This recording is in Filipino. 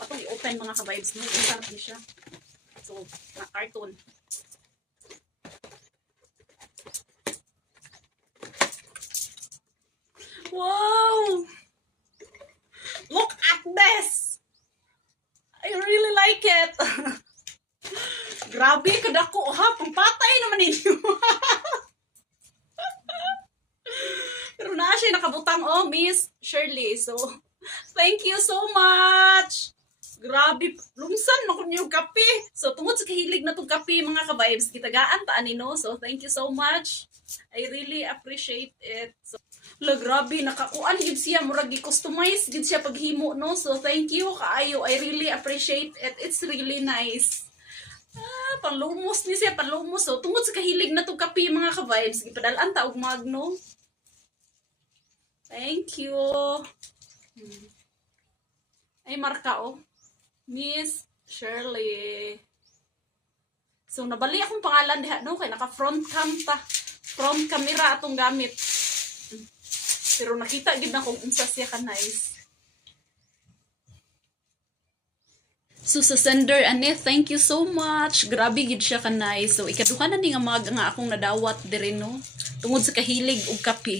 atong i-open mga ka-vibes no. Isa ni siya. So, na carton. Wow! Look at this! I really like it. Grabe, kadako ha. Pampatay naman ninyo. Pero na siya nakabutang, oh, Miss Shirley. So, thank you so much. Grabe, lumsan na ko niyo kape. So, tungod sa kahilig na itong kape, mga ka-vibes, kitagaan taan no. So, thank you so much. I really appreciate it. So, grabe, nakakuan gid siya, murag gi-customize gid siya paghimo no. So, thank you kaayo. I really appreciate it. It's really nice. Panlumos ni siya, panlumos. So, tungod sa kahilig na itong kape, mga ka-vibes, ipadalaan ta og magno. Thank you. Ay, marka, oh. Miss Shirley. So, nabali akong pangalan diha, no? Kaya naka-front cam ta. Front camera atong gamit. Pero nakita gid na kung unsa siya ka nice. So, sa sender, ane, thank you so much. Grabe gid siya ka nice. So, ikaduha na ni nga akong nadawat dire, no? Tungod sa kahilig og kape.